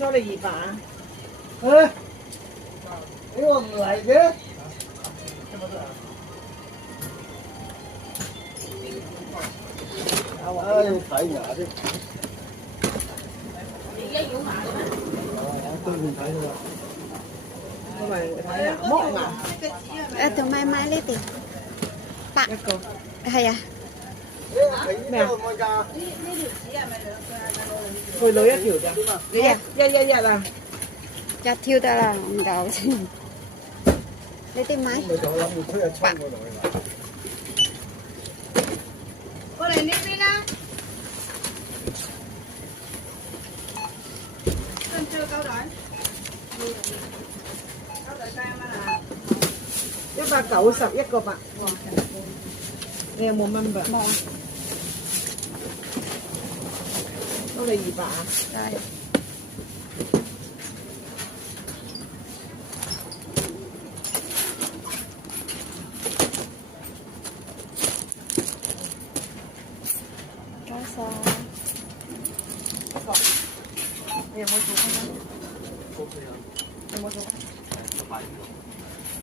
收你200啊。你話唔嚟嘅？要睇牙啫。你而家要牙嘅咩？對面睇到啦。咁咪睇牙剝牙。誒，同埋買呢啲白一個。係啊，咩啊？呢條紙係咪佢攞一條咋？你一啊？一條得啦，唔夠錢。你哋買咪就諗住推日衝過嚟啦。過嚟呢邊啦。需唔需要膠袋？膠袋加1蚊啊190一個8。你有冇蚊㗎？冇，收你200啊。係。你有冇做開？有冇做開？